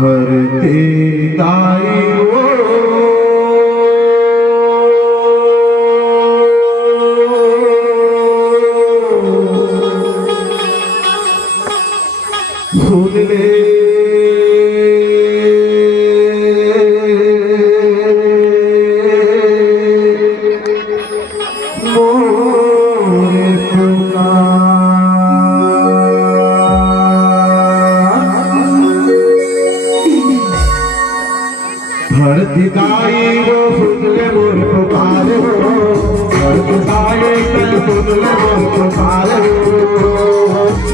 भरते ताई सुन ले भरती दाई वो सुन ले मोर पुकार हो भरती दाई सुन ले मोर पुकार हो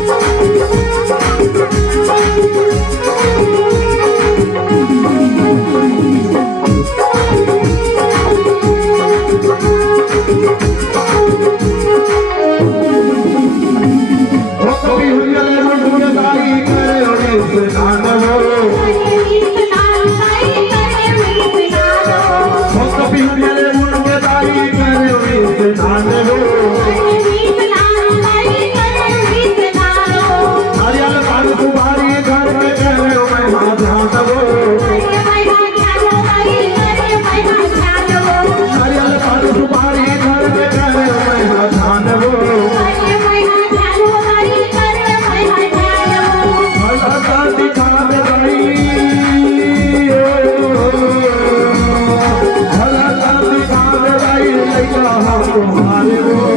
कभी हुजले मुझे दाई करे और स्नान हो कभी हुजले मुझे दाई करे और स्नान हो नारियल पान सुपारी घर में करे मैं ध्यान हो नारियल पान सुपारी घर में करे मैं ध्यान हो Hallelujah.